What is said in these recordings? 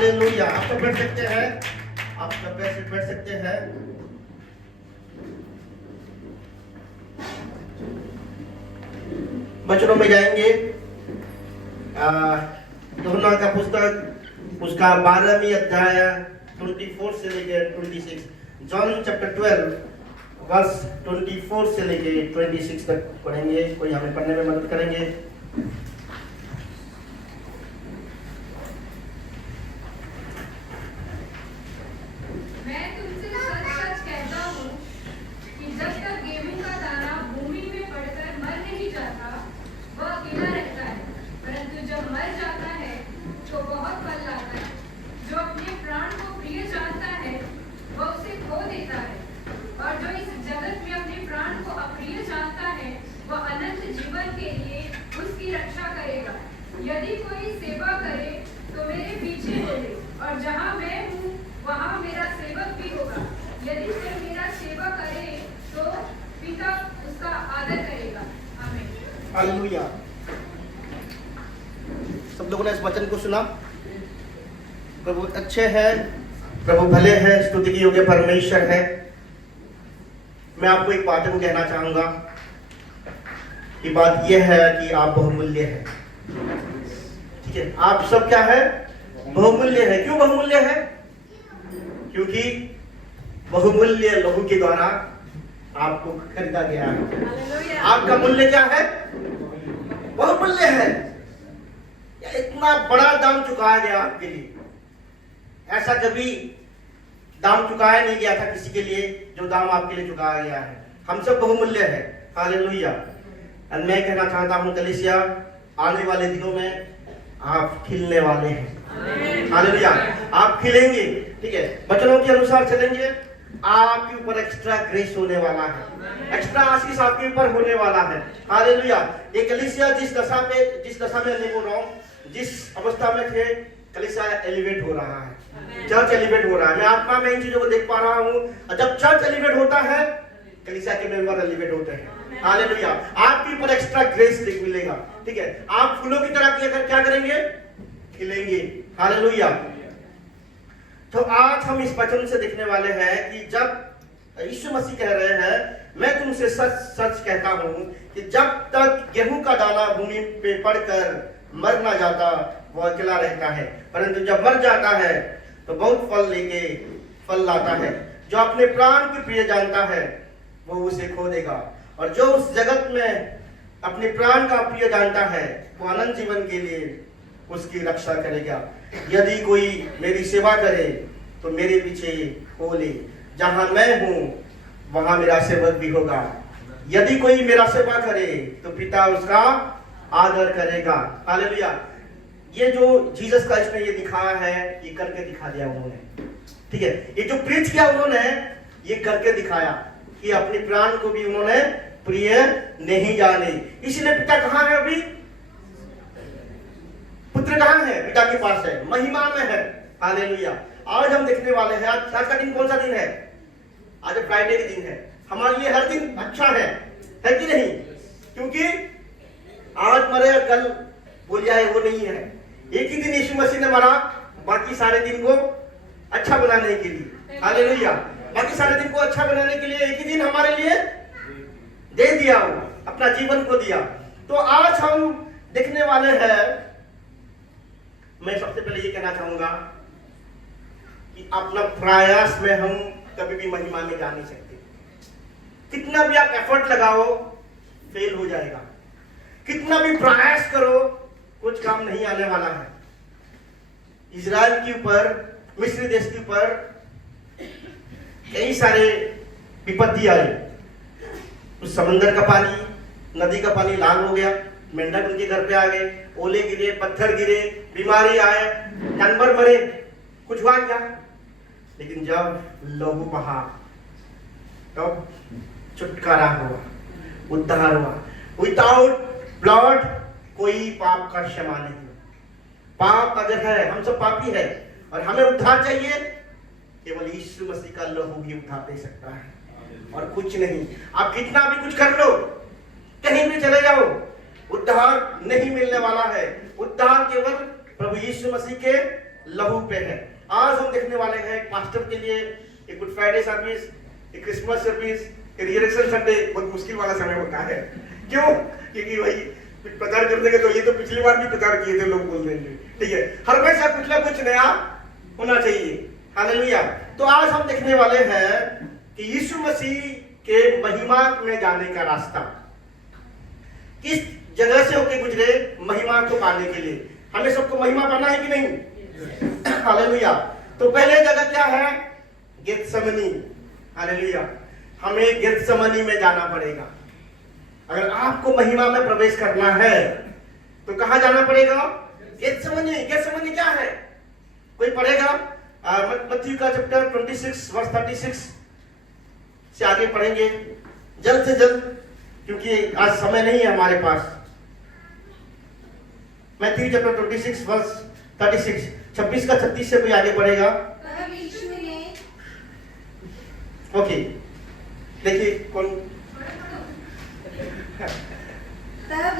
Hallelujah. आप सब बैठ सकते हैं, आप सब बैठ सकते हैं। वचनों में जाएंगे। यूहन्ना का पुस्तक उसका 12वीं अध्याय 24 से लेकर 26। जॉन चैप्टर 12 वर्स 24 से लेकर 26 तक पढ़ेंगे। कोई हमें पढ़ने में मदद करेंगे? मैं तुमसे सच सच कहता हूँ कि जब तक गेहूं का दाना भूमि में पड़कर मर नहीं जाता, वह अकेला रहता है, परंतु जब मर जाता है तो बहुत फल लाता है। जो अपने प्राण को प्रिय जानता है, वह उसे खो देता है, और जो इस जगत में अपने प्राण को अप्रिय जानता है, वह अनंत जीवन के लिए उसकी रक्षा करेगा। यदि कोई सेवा करे तो मेरे पीछे हो ले, और जहाँ मैं हूँ वहाँ मेरा सेवक भी होगा। यदि कोई मेरा सेवा करे तो पिता उसका आदर करेगा। आमीन। हालेलुया। सब लोगों ने इस वचन को सुना? प्रभु अच्छे हैं, प्रभु भले हैं, स्तुति के योग्य परमेश्वर है। मैं आपको एक बात कहना चाहूंगा कि बात यह है कि आप बहुमूल्य हैं। ठीक है, आप सब क्या है? बहुमूल्य है। क्यों बहुमूल्य है? क्योंकि बहुमूल्य लहू के द्वारा आपको खरीदा गया है। आपका मूल्य क्या है? बहुमूल्य है। इतना बड़ा दाम चुकाया गया आपके लिए। ऐसा कभी दाम चुकाया नहीं गया था किसी के लिए जो दाम आपके लिए चुकाया गया है। हम सब बहुमूल्य है। हालेलुया। और मैं कहना चाहता हूं कलीसिया, आने वाले दिनों में आप खिलने वाले हैं। हालेलुया। आप खिलेंगे। ठीक है, वचनों के अनुसार चलेंगे। आपके ऊपर एक्स्ट्रा ग्रेस होने वाला है, एक्स्ट्रा आशीष आपके ऊपर होने वाला है। हालेलुया। ये कलीसिया जिस दशा में नहीं बोल रहा हूं, जिस अवस्था में थे, कलीसिया एलिवेट हो रहा है, चर्च एलिवेट हो रहा है। मैं आत्मा में इन चीजों को देख पा रहा हूं। जब चर्च एलिवेट होता है, कलीसिया के मेंबर एलिवेट होते हैं। हालेलुया। आपके ऊपर एक्स्ट्रा ग्रेस देख मिलेगा। ठीक है, आप फूलों की तरह क्या करेंगे? खिलेंगे। हालेलुया। तो आज हम इस वचन से देखने वाले हैं कि जब यीशु मसीह कह रहे हैं, मैं तुमसे सच सच कहता हूं कि जब तक गेहूं का दाना भूमि पे पड़कर मर ना जाता, वो अकेला रहता है, परंतु जब मर जाता है तो बहुत फल लाता है। जो अपने प्राण की प्रिय जानता है, वो उसे खो देगा, और जो उस जगत में अपने प्राण का प्रिय जानता है, वो अनंत जीवन के लिए उसकी रक्षा करेगा। यदि कोई मेरी सेवा करे तो मेरे पीछे हो ले। जहां मैं हूं वहां मेरा सेवक भी होगा। यदि कोई मेरा सेवा करे तो पिता उसका आदर करेगा। हालेलुया। ये जो जीसस क्राइस्ट ने ये दिखाया है, ये करके दिखा दिया उन्होंने। ठीक है, ये जो प्रीच किया उन्होंने, ये करके दिखाया कि अपने प्राण को भी उन्होंने प्रिय नहीं जाने। इसलिए पिता कहां है? अभी पुत्र कहां है? पिता के पास है, महिमा में है। हालेलुया। आज हम देखने वाले हैं, आज का दिन कौन सा दिन है? आज फ्राइडे के दिन है। हमारे लिए हर दिन अच्छा है कि नहीं? क्योंकि आज मरे और कल भूल जाए, वो नहीं है। एक ही दिन यीशु मसीह ने मरा, बाकी सारे दिन को अच्छा बनाने के लिए। हालेलुया। बाकी सारे दिन को अच्छा बनाने के लिए एक ही दिन हमारे लिए दे दिया, वो अपना जीवन को दिया। तो आज हम देखने वाले हैं। मैं सबसे पहले ये कहना चाहूंगा कि अपना प्रयास में हम कभी भी महिमा में जा नहीं सकते। कितना भी आप एफर्ट लगाओ, फेल हो जाएगा। कितना भी प्रयास करो, कुछ काम नहीं आने वाला है। इजराइल के ऊपर, मिस्र देश के ऊपर कई सारे विपत्ति आई। उस समंदर का पानी, नदी का पानी लाल हो गया, मेंढक उनके घर पे आ गए, ओले गिरे, पत्थर गिरे, बीमारी आए, जानवर मरे, कुछ हुआ क्या? लेकिन जब लहू बहा, तब छुटकारा हुआ, उद्धार हुआ। विदाउट ब्लड कोई पाप का क्षमा नहीं। पाप अगर है, हम सब पापी है, और हमें उद्धार चाहिए, केवल यीशु मसीह का लहू ही उद्धार दे सकता है, और कुछ नहीं। आप कितना भी कुछ कर लो, कहीं भी चले जाओ, उद्धार नहीं मिलने वाला है। उद्धार केवल प्रभु यीशु मसीह के लहू पे है। आज हम देखने वाले हैं एक पास्टर के लिए एक गुड फ्राइडे सर्विस, एक क्रिसमस सर्विस, एक रिजरेक्शन संडे बहुत मुश्किल वाला समय होता है। क्यों? क्योंकि भाई प्रचार करने के तो ये तो पिछली बार भी प्रचार किए थे लोग बोल देंगे, ठीक है। हर हमेशा कुछ ना कुछ नया होना चाहिए। हालेलुया। तो आज हम देखने वाले हैं कि यीशु मसीह के महिमा में जाने का रास्ता किस जगह से होके गुजरे महिमा को पाने के लिए। हमें सबको महिमा पाना है कि नहीं? हालेलुया। तो पहले जगह क्या है? गेत्सेमनी। हालेलुया। हमें गेत्सेमनी में जाना पड़ेगा। अगर आपको महिमा में प्रवेश करना है तो कहां जाना पड़ेगा? गेत्सेमनी। गेत्सेमनी क्या है? कोई पढ़ेगा? मत्ती का चैप्टर 26 वर्स 36 से आगे पढ़ेंगे जल्द से जल्द, क्योंकि आज समय नहीं है हमारे पास। मैथ्यू चैप्टर 26 वर्स 36, 26 का 36 से कोई आगे पढ़ेगा? तब यीशु ने ओके, देखिए कौन? तब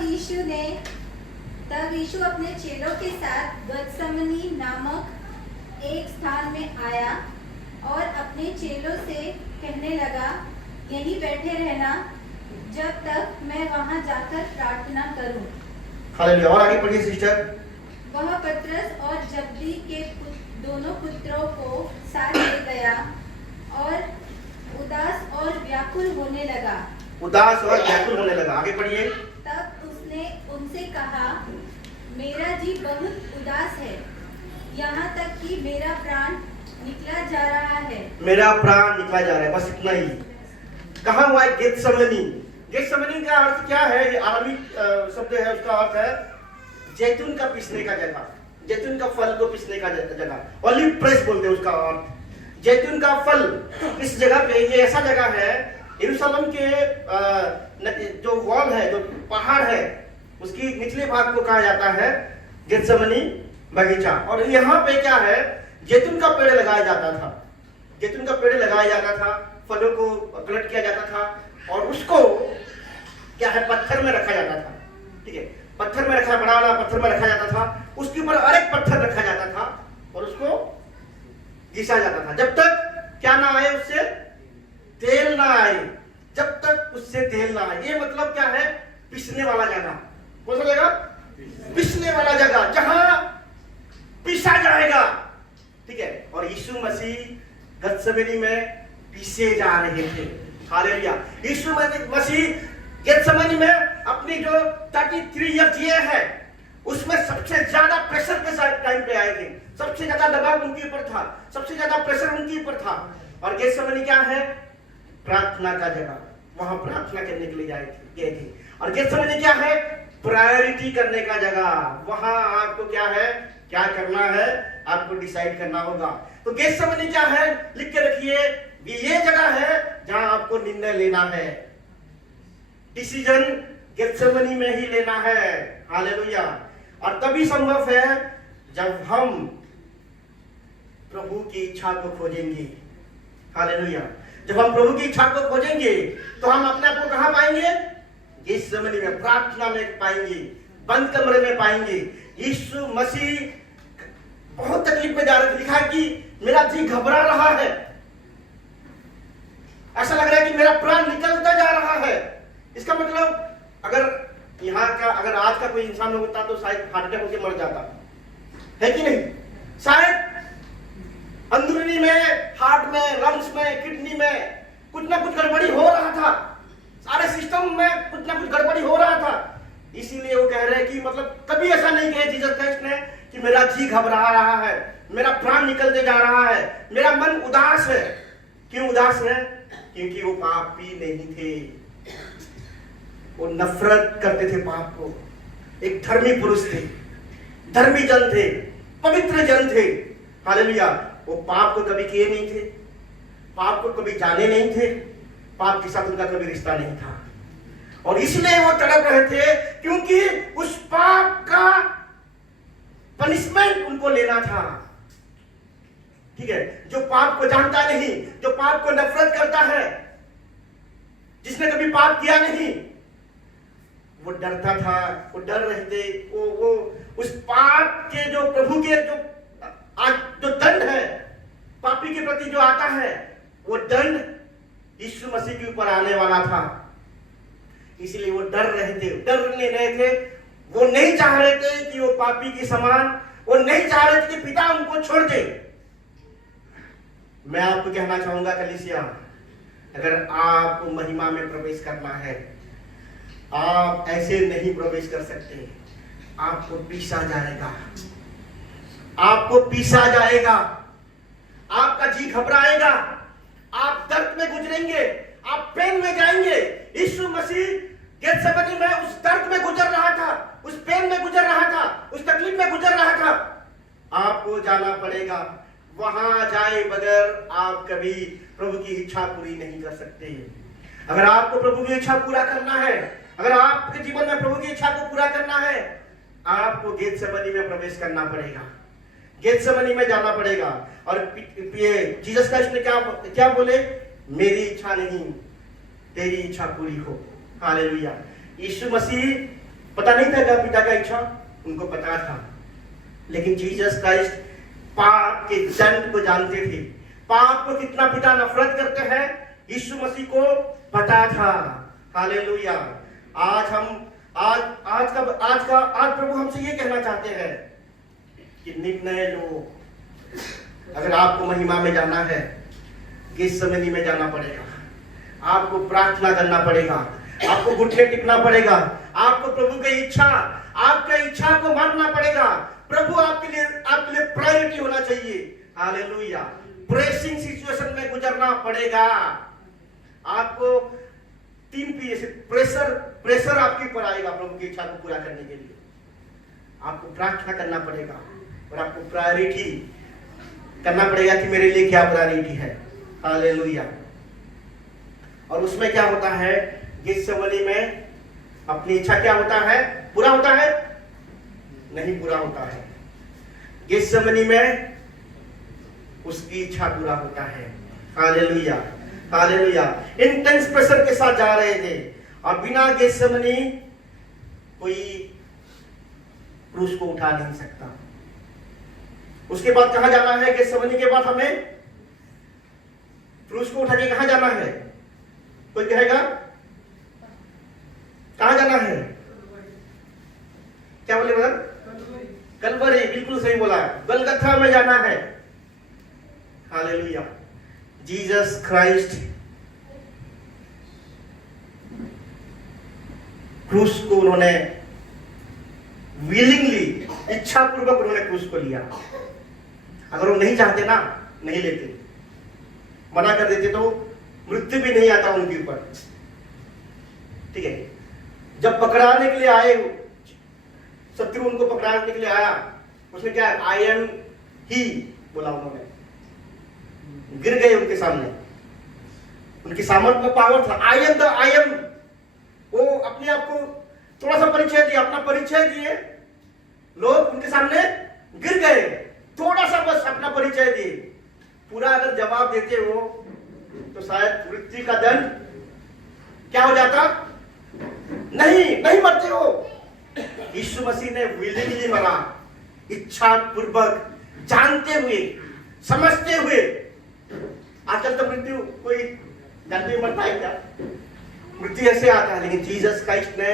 यीशु अपने चेलों के साथ गेत्सेमनी नामक एक स्थान में आया और अपने चेलों से कहने लगा, यहीं बैठे रहना जब तक मैं वहां जाकर प्रार्थना करूं। हालेलुया। और आगे पढ़िए सिस्टर। वह पतरस और जब्दी के दोनों पुत्रों को साथ ले गया और उदास और व्याकुल होने लगा। उदास और व्याकुल होने लगा। आगे पढ़िए। तब उसने उनसे कहा, मेरा जी बहुत उदास है, यहाँ तक कि मेरा प्राण निकला जा रहा है। मेरा प्राण निकला जा रहा है, बस इतना ही। कहाँ हुआ है? गेत्सेमनी। गेत्सेमनी का अर्थ क्या है? ये आरबिक शब्द है, उसका अर्थ है जैतून का पीसने का जगह, जैतून का फल को पीसने का जगह। ऑलिव प्रेस बोलते हैं उसका अर्थ। जैतून का फल इस जगह पे, ये ऐसा जगह है यरूशलेम के जो वॉल है, जो पहाड़ है, उसकी निचले भाग को कहा जाता है गेत्सेमनी बगीचा। और यहाँ पे क्या है? जैतून का पेड़ लगाया जाता था। जैतून का पेड़ लगाया जाता था, फलों को कलेक्ट किया जाता था और उसको क्या है? पत्थर में रखा जाता था, ठीक है। पत्थर में रखा, बड़ा वाला पत्थर में रखा जाता था, उसके ऊपर और एक पत्थर रखा जाता था और उसको घिसा जाता था जब तक क्या ना आए, उससे तेल ना आए, जब तक उससे तेल ना आए। ये मतलब क्या है? पिसने वाला जगह। कौन सा जगह? पिसने वाला जगह, जहां पिसा जाएगा, ठीक है। और यीशु मसीह गेत्सेमनी में पीसे जा रहे थे। हालेलुया। यीशु मसीह गेत्सेमनी में अपनी जो 33 ईयर जिए हैं, उसमें सबसे ज्यादा प्रेशर के साथ टाइम पे आए थे। सबसे ज्यादा दबाव उनके ऊपर था, सबसे ज्यादा प्रेशर उनके ऊपर था। और गेत्सेमनी क्या है? प्रार्थना का जगह। वहां प्रार्थना करने के लिए गए थे। और गेत्सेमनी क्या है? प्रायोरिटी करने का जगह। वहां आपको क्या है? क्या करना है? आपको डिसाइड करना होगा। तो गेत्सेमनी क्या है? लिख के रखिए, ये जगह है जहां आपको निर्णय लेना है। डिसीजन गेत्सेमनी में ही लेना है। हालेलुया। और तभी संभव है जब हम प्रभु की इच्छा को खोजेंगे। हालेलुया। जब हम प्रभु की इच्छा को खोजेंगे तो हम अपने आप को कहां पाएंगे? गेत्सेमनी में, प्रार्थना में पाएंगे, बंद कमरे में पाएंगे। यीशु मसीह बहुत तकलीफ में जा रहे थे। लिखा है कि मेरा जी घबरा रहा है, ऐसा लग रहा है कि मेरा प्राण निकलता जा रहा है। इसका मतलब अगर आज का कोई इंसान होता तो शायद हार्ट अटैक होकर मर जाता है कि नहीं? शायद अंदरूनी में, हार्ट में, लंग्स में, किडनी में कुछ ना कुछ गड़बड़ी हो रहा था, सारे सिस्टम में कुछ ना कुछ गड़बड़ी हो रहा था। इसीलिए वो कह रहे हैं कि मतलब कभी ऐसा नहीं कहे जीसस क्राइस्ट ने कि मेरा जी घबरा रहा है, मेरा प्राण निकलते जा रहा है, मेरा मन उदास है। क्यों उदास है? क्योंकि वो पापी नहीं थे, वो नफरत करते थे पाप को। एक धर्मी पुरुष थे, धर्मी जन थे, पवित्र जन थे। हालेलुया। वो पाप को कभी किए नहीं थे, पाप को कभी जाने नहीं थे, पाप के साथ उनका कभी रिश्ता नहीं था। और इसलिए वो तड़प रहे थे क्योंकि उस पाप का पनिशमेंट उनको लेना था, ठीक है। जो पाप को जानता नहीं, जो पाप को नफरत करता है, जिसने कभी पाप किया नहीं, वो डरता था, वो डर रहे थे। वो उस पाप के जो प्रभु के जो आज जो दंड है पापी के प्रति जो आता है, वो दंड यीशु मसीह के ऊपर आने वाला था। इसलिए वो डर नहीं रहे थे। वो नहीं चाह रहे थे कि वो पापी के समान, वो नहीं चाह रहे थे कि पिता उनको छोड़ दे। मैं आपको कहना चाहूंगा कलीसिया, अगर आपको महिमा में प्रवेश करना है, आप ऐसे नहीं प्रवेश कर सकते। आपको पीसा जाएगा, आपको पीसा जाएगा, आपका जी घबराएगा, आप दर्द में गुजरेंगे, आप पेन में जाएंगे। यीशु मसीह गेत्सेमनी में उस दर्द में गुजर रहा था, उस पेन में गुजर रहा था, उस तकलीफ में गुजर रहा था। आपको जाना पड़ेगा। वहां जाए बगैर आप कभी प्रभु की इच्छा पूरी नहीं कर सकते। अगर आपको प्रभु की इच्छा पूरा करना है, अगर आपके जीवन में प्रभु की इच्छा को पूरा करना है, आपको गेत्सेमनी में प्रवेश करना पड़ेगा, गेत्सेमनी में जाना पड़ेगा। और जीसस क्राइस्ट ने क्या बोले? मेरी इच्छा नहीं, तेरी इच्छा पूरी हो। हालेलुया। यीशु मसीह पता नहीं था क्या पिता का इच्छा, उनको पता था। लेकिन जीसस क्राइस्ट पाप के दंड को जानते थे, पाप को कितना पिता नफरत करते हैं, यीशु मसीह को पता था। हालेलुया। आज प्रभु हमसे ये कहना चाहते हैं कि निर्णय लो। अगर आपको महिमा में जाना है, गेत्सेमनी में जाना पड़ेगा, आपको प्रार्थना करना पड़ेगा, आपको घुटने टिकना पड़ेगा, आपको प्रभु की इच्छा, आपके इच्छा को मानना पड़ेगा। प्रभु आपके लिए प्रायोरिटी होना चाहिए। हालेलुया। प्रेसिंग सिचुएशन में गुजरना पड़ेगा। आपको 3 P से प्रेशर आपके ऊपर आएगा प्रभु की इच्छा को पूरा करने के लिए। आपको प्रार्थना करना पड़ेगा और आपको प्रायोरिटी करना पड़ेगा कि मेरे लिए क्या प्रायोरिटी है। हालेलुया। और उसमें क्या होता है? गेत्सेमनी में अपनी इच्छा क्या होता है? पूरा होता है? नहीं पूरा होता है। गेत्सेमनी में उसकी इच्छा पूरा होता है। Hallelujah, hallelujah. इंटेंस प्रेशर के साथ जा रहे थे और बिना गेत्सेमनी कोई क्रूस को उठा नहीं सकता। उसके बाद कहां जाना है? गेत्सेमनी के बाद हमें क्रूस को उठा के कहां जाना है? कोई कहेगा कहां जाना है? क्या बोले ब्रदर? कलवरी। बिल्कुल सही बोला। गलगथा में जाना है। हालेलुया। जीसस क्राइस्ट क्रूस को उन्होंने विलिंगली, इच्छा पूर्वक उन्होंने क्रूस को लिया। अगर वो नहीं चाहते ना, नहीं लेते, मना कर देते तो मृत्यु भी नहीं आता उनके ऊपर। ठीक है। जब पकड़ाने के लिए आए, शत्रु उनको पकड़ाने के लिए आया, उसने क्या? आई एम ही बोला। उन्होंने गिर गए उनके सामने। उनकी सामर्थ्य में पावर था। I am. वो अपने आप को थोड़ा सा परिचय दिया, अपना परिचय दिए, लोग उनके सामने गिर गए। थोड़ा सा बस अपना परिचय दिए। पूरा अगर जवाब देते हो तो शायद मृत्यु का दंड क्या हो जाता? नहीं मरते हो। यीशु मसीह ने विलिंगली मरा, इच्छा पूर्वक, जानते हुए, समझते हुए। आजकल तो मृत्यु कोई जानते हुए मरता है क्या? मृत्यु ऐसे आता है। लेकिन जीसस क्राइस्ट ने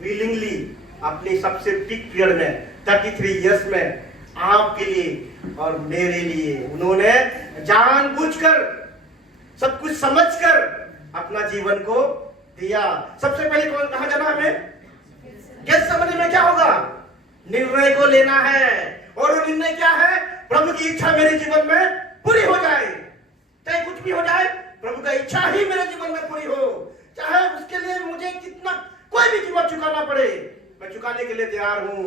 विलिंगली अपने सबसे पीक पीरियड में 33 इयर्स में आपके लिए और मेरे लिए उन्होंने जानबूझकर, सब कुछ समझकर अपना जीवन को दिया। सबसे पहले कहां जाना हमें? गेत्सेमनी में क्या होगा? निर्णय को लेना है। और वो निर्णय क्या है? प्रभु की इच्छा मेरे जीवन में पूरी हो जाए। चाहे कुछ भी हो जाए, प्रभु का इच्छा ही मेरे जीवन में पूरी हो। चाहे उसके लिए मुझे कितना कोई भी कीमत चुकाना पड़े, मैं चुकाने के लिए तैयार हूं।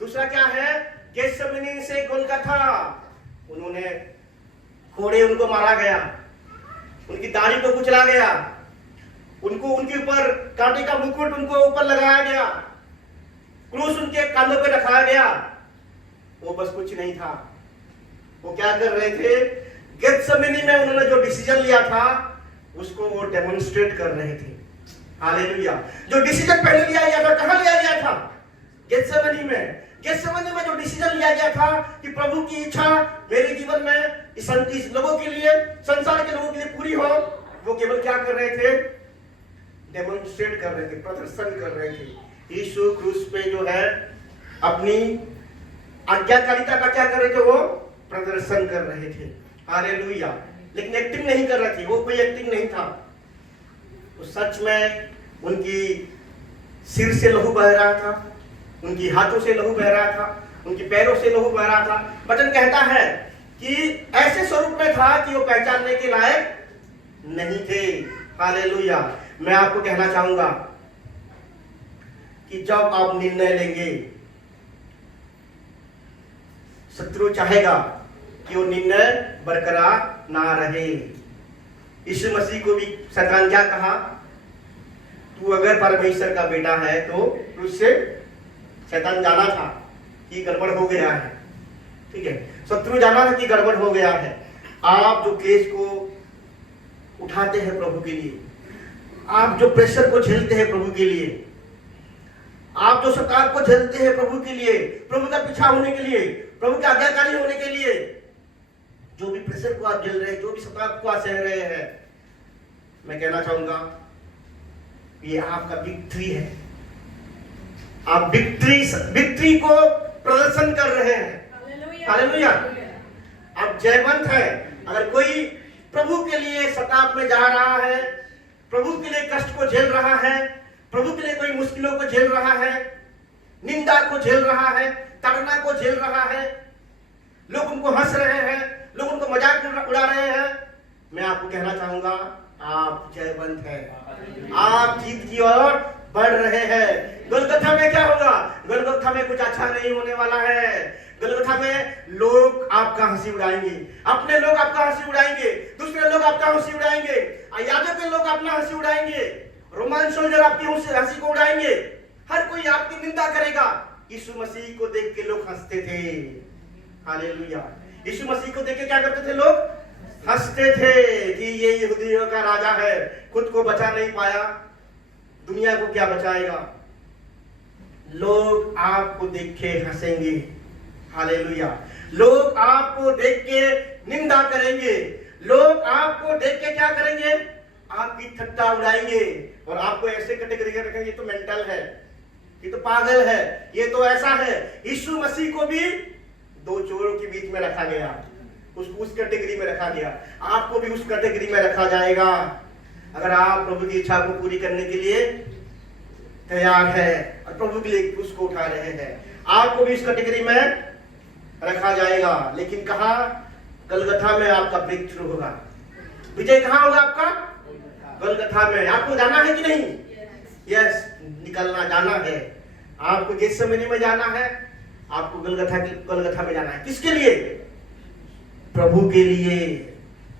दूसरा क्या है? गेत्सेमनी से गोलगथा, उन्होंने कोड़े, उनको मारा गया, उनकी दाढ़ी को कुचला गया, उनको उनके ऊपर कांटे का मुकुट उनको ऊपर लगाया गया, क्रूस उनके कांधों पर रखाया गया। वो बस कुछ नहीं था। वो क्या कर रहे थे? गेत्सेमनी में उन्होंने जो डिसीजन लिया था उसको वो डेमोन्स्ट्रेट कर रहे थे। हालेलुया। जो डिसीजन पहले लिया गया था, कहां लिया गया था? गेत्सेमनी में। गेत्सेमनी में जो डिसीजन लिया गया था कि प्रभु की इच्छा मेरे जीवन में इस लोगों के लिए, संसार के लोगों के लिए पूरी हो, वो केवल क्या कर रहे थे? डेमोन्स्ट्रेट कर रहे थे, प्रदर्शन कर रहे थे। यीशु क्रूस पे जो है अपनी आज्ञाकारिता का क्या कर रहे थे? वो प्रदर्शन कर रहे थे। हालेलुया। लेकिन एक्टिंग नहीं कर रहे थे, वो कोई एक्टिंग नहीं था। तो सच में उनकी सिर से लहू बह रहा था, उनकी हाथों से लहू बह रहा था, उनकी पैरों से लहू बह रहा था। वचन कहता है कि ऐसे स्वरूप में था कि वो पहचानने के लायक नहीं थे। हालेलुया। मैं आपको कहना चाहूंगा कि जब आप निर्णय लेंगे, शत्रु चाहेगा कि वो निर्णय बरकरार ना रहे। यीशु मसीह को भी शैतान क्या कहा? तू अगर परमेश्वर का बेटा है तो उससे, शैतान जाना था कि गड़बड़ हो गया है, ठीक है, शत्रु जाना था कि गड़बड़ हो गया है। आप जो केस को उठाते हैं प्रभु के लिए, आप जो प्रेशर को झेलते हैं प्रभु के लिए, आप जो सताव को झेलते हैं प्रभु के लिए, प्रभु का पीछा होने के लिए, प्रभु के आज्ञाकारी होने के लिए, जो भी प्रेशर को आप झेल रहे हैं, जो भी सताव को आप सह रहे हैं, मैं कहना चाहूंगा ये आपका विक्ट्री है। आप विक्ट्री को प्रदर्शन कर रहे हैं। हालेलुया। आप जयवंत है। अगर कोई प्रभु के लिए सताव में जा रहा है, प्रभु के लिए कष्ट को झेल रहा है, प्रभु के लिए कोई मुश्किलों को झेल रहा है, निंदा को झेल रहा है, ताड़ना को झेल रहा है, लोग उनको हंस रहे हैं, लोग उनको मजाक उड़ा रहे हैं, मैं आपको कहना चाहूंगा आप जयवंत हैं। आप जीत की ओर बढ़ रहे हैं। गोलगोथा में क्या होगा? गोलगोथा में कुछ अच्छा नहीं होने वाला है। गोलगोथा में लोग आपका हंसी उड़ाएंगे, अपने लोग आपका हंसी उड़ाएंगे, दूसरे लोग आपका हंसी उड़ाएंगे, यादव के लोग अपना हंसी उड़ाएंगे, रोमन सोल्जर आपकी हंसी को उड़ाएंगे, हर कोई आपकी निंदा करेगा। यीशु मसीह को देख के लोग हंसते थे। हालेलुया। यीशु मसीह को देख के क्या करते थे? लोग हंसते थे कि ये यहूदियों का राजा है, खुद को बचा नहीं पाया, दुनिया को क्या बचाएगा। लोग आपको देख के हंसेंगे। हालेलुया। लोग आपको देख के निंदा करेंगे, लोग आपको देख के क्या करेंगे? आपकी ठट्टा उड़ाएंगे और आपको ऐसे कैटेगरी में रखेंगे, ये तो मेंटल है, ये तो पागल है, ये तो ऐसा है। यीशु मसीह को भी दो चोरों के बीच में रखा गया, उस कैटेगरी में रखा गया। आपको भी उस कैटेगरी में रखा जाएगा अगर आप प्रभु की इच्छा को पूरी करने के लिए तैयार है और प्रभु के लिए उसको उठा रहे हैं। आपको भी इस कैटेगरी में रखा जाएगा। लेकिन कहा? गलगथा में आपका ब्रेकथ्रू होगा। विजय कहाँ होगा आपका? गलगथा में। आपको जाना है कि नहीं? यस, निकलना जाना है। आपको गेत्सेमनी में जाना है, आपको गलगथा में जाना है। किसके लिए? प्रभु के लिए।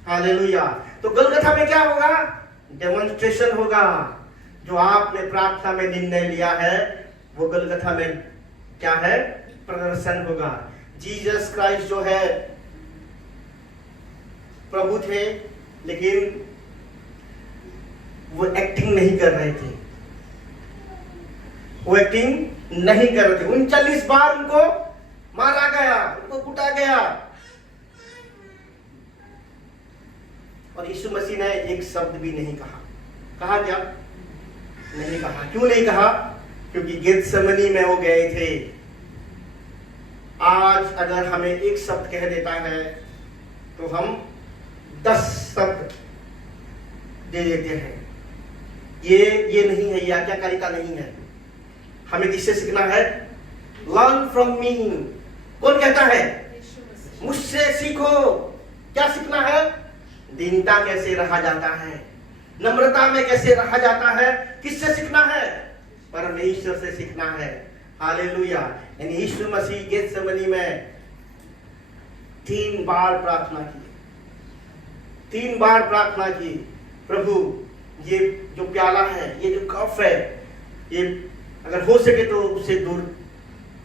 हालेलुया। तो गलगथा में क्या होगा? डेमोन्स्ट्रेशन होगा। जो आपने प्रार्थना में निर्णय लिया है वो गलगथा में क्या है? प्रदर्शन होगा। जीसस क्राइस्ट जो है प्रभु थे, लेकिन वो एक्टिंग नहीं कर रहे थे, वो एक्टिंग नहीं कर रहे थे। 39 बार उनको मारा गया, उनको कूटा गया, और यीशु मसीह ने एक शब्द भी नहीं कहा। कहा क्या? नहीं कहा। क्यों नहीं कहा? क्योंकि गेत्सेमनी में वो गए थे। आज अगर हमें एक शब्द कह देता है तो हम 10 शब्द दे देते हैं। ये नहीं है, ये आज्ञाकारिता नहीं है। हमें किससे सीखना है? Learn from me. कौन कहता है? मुझसे सीखो। क्या सीखना है? दीनता कैसे रहा जाता है, नम्रता में कैसे रहा जाता है। किससे सीखना है? परमेश्वर से सीखना है। हालेलुया। यानी यीशु मसीह गेत्सेमनी में 3 बार प्रार्थना की, 3 बार प्रार्थना की, प्रभु ये जो प्याला है, ये जो कफ है, ये अगर हो सके तो उसे दूर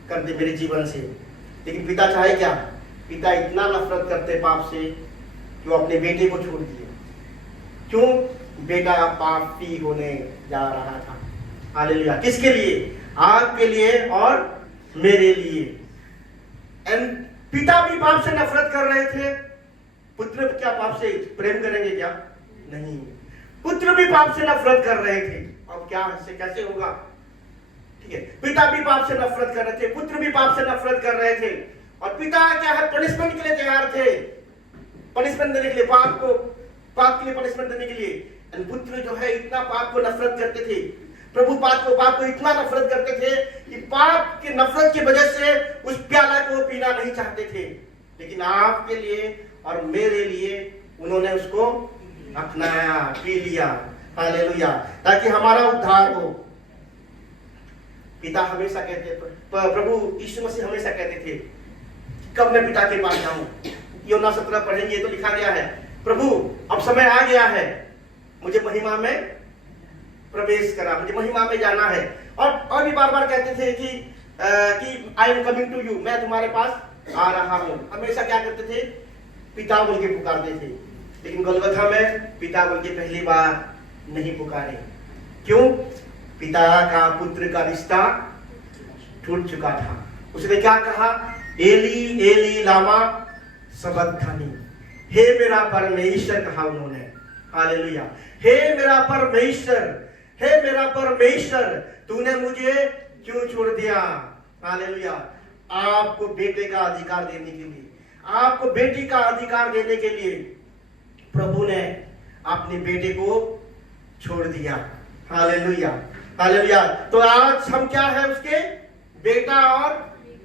कर दे मेरे जीवन से। लेकिन पिता चाहे क्या? पिता इतना नफरत करते पाप से कि वो अपने बेटे को छोड़ दिए। क्यों? बेटा पापी होने जा रहा था। हालेलुया। किसके लिए? आपके लिए और मेरे लिए। एंड पिता भी बाप से नफरत कर रहे थे, पुत्र क्या बाप से प्रेम करेंगे क्या? नहीं, पुत्र भी बाप से नफरत कर रहे थे। अब क्या इससे कैसे होगा? ठीक है, पिता भी बाप से नफरत कर रहे थे, पुत्र भी बाप से नफरत कर रहे थे, और पिता क्या है, पनिशमेंट के लिए तैयार थे, पनिशमेंट देने के लिए, पाप के लिए पनिशमेंट देने के लिए। एंड पुत्र जो है इतना पाप को नफरत करते थे, प्रभु पाप को इतना नफरत करते थे कि पाप की नफरत की वजह से उस प्याला को पीना नहीं चाहते थे, लेकिन आपके लिए और मेरे लिए उन्होंने उसको अपनाया, पी लिया। हालेलुया, ताकि हमारा उद्धार हो। पिता हमेशा कहते, प्रभु यीशु मसीह हमेशा कहते थे, कब मैं पिता के पास जाऊं। यूहन्ना 17 पढ़ेंगे तो लिखा गया है, प्रभु अब समय आ गया है, मुझे महिमा में प्रवेश करा, मुझे महिमा में जाना है। और भी बार बार कहते थे कि I am coming to you, मैं तुम्हारे पास आ रहा हूं। हमेशा क्या करते थे, पिता बोल के पुकारते थे, लेकिन गोलगोथा में पिता बोल के पहली बार नहीं पुकारे। क्यों? पिता का पुत्र का रिश्ता टूट चुका था। उसने क्या कहा, एली एली लामा सबक्थनी, हे मेरा परमेश्वर कहा उन्होंने। हालेलुया, हे मेरा परमेश्वर, हे मेरा परमेश्वर, तूने मुझे क्यों छोड़ दिया। हालेलुया, आपको बेटे का अधिकार देने के लिए, आपको बेटी का अधिकार देने के लिए प्रभु ने अपने बेटे को छोड़ दिया। Hallelujah, hallelujah. तो आज हम क्या है, उसके बेटा और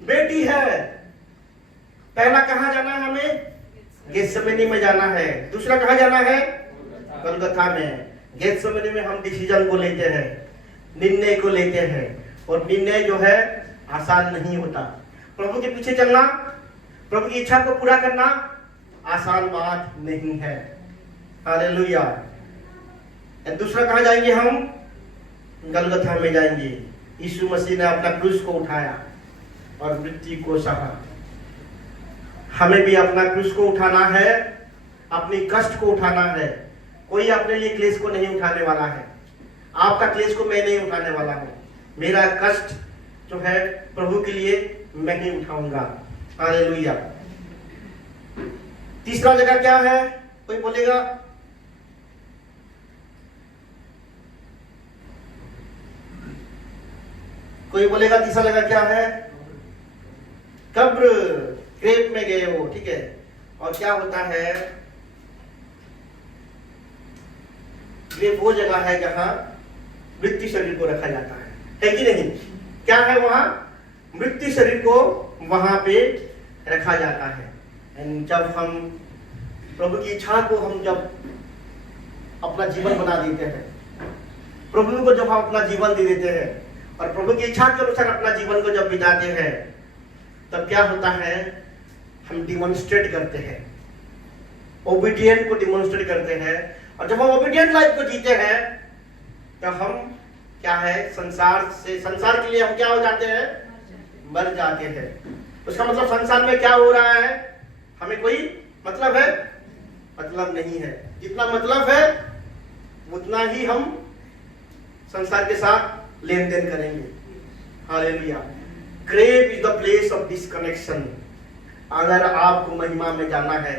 बेटी है। पहला कहां जाना है हमें? गेत्सेमनी में जाना है। दूसरा कहां जाना है? गोलगोथा में। गेत्सेमनी में हम डिसीजन को लेते हैं, निर्णय को लेते हैं, और निर्णय जो है आसान नहीं होता। प्रभु के पीछे चलना, प्रभु की इच्छा को पूरा करना आसान बात नहीं है। हालेलुया। दूसरा कहां जाएंगे हम? गोलगोथा में जाएंगे। यीशु मसीह ने अपना क्रूस को उठाया और मृत्यु को सहा। हमें भी अपना क्रूस को उठाना है, अपनी कष्ट को उठाना है। कोई अपने लिए क्लेश को नहीं उठाने वाला है। आपका क्लेश को मैं नहीं उठाने वाला हूं। मेरा कष्ट जो है प्रभु के लिए मैं ही उठाऊंगा। हालेलुया। तीसरा जगह क्या है? कोई बोलेगा? कोई बोलेगा तीसरा जगह क्या है? कब्र, ग्रेव में गए हो, ठीक है। और क्या होता है? ग्रेव वो जगह है जहां मृत्यु शरीर को रखा जाता है कि नहीं? क्या है वहां? मृत्यु शरीर को वहां पे रखा जाता है। जब हम प्रभु की इच्छा को हम जब अपना जीवन बना देते हैं, प्रभु को जब हम अपना जीवन दे देते हैं और प्रभु की इच्छा के अनुसार अपना जीवन को जब बिताते हैं, तब क्या होता है? हम डिमोन्स्ट्रेट करते हैं, ओबीडिएंट को डिमोन्स्ट्रेट करते हैं। और जब हम ओबीडिएंट लाइफ को जीते हैं, तो हम क्या है, संसार के लिए हम क्या हो जाते हैं? मर जाते हैं। उसका मतलब संसार में क्या हो रहा है हमें कोई मतलब है? मतलब नहीं है। जितना मतलब है उतना ही हम संसार के साथ लेन देन करेंगे। Hallelujah. Grave is the place of disconnection. अगर आपको महिमा में जाना है,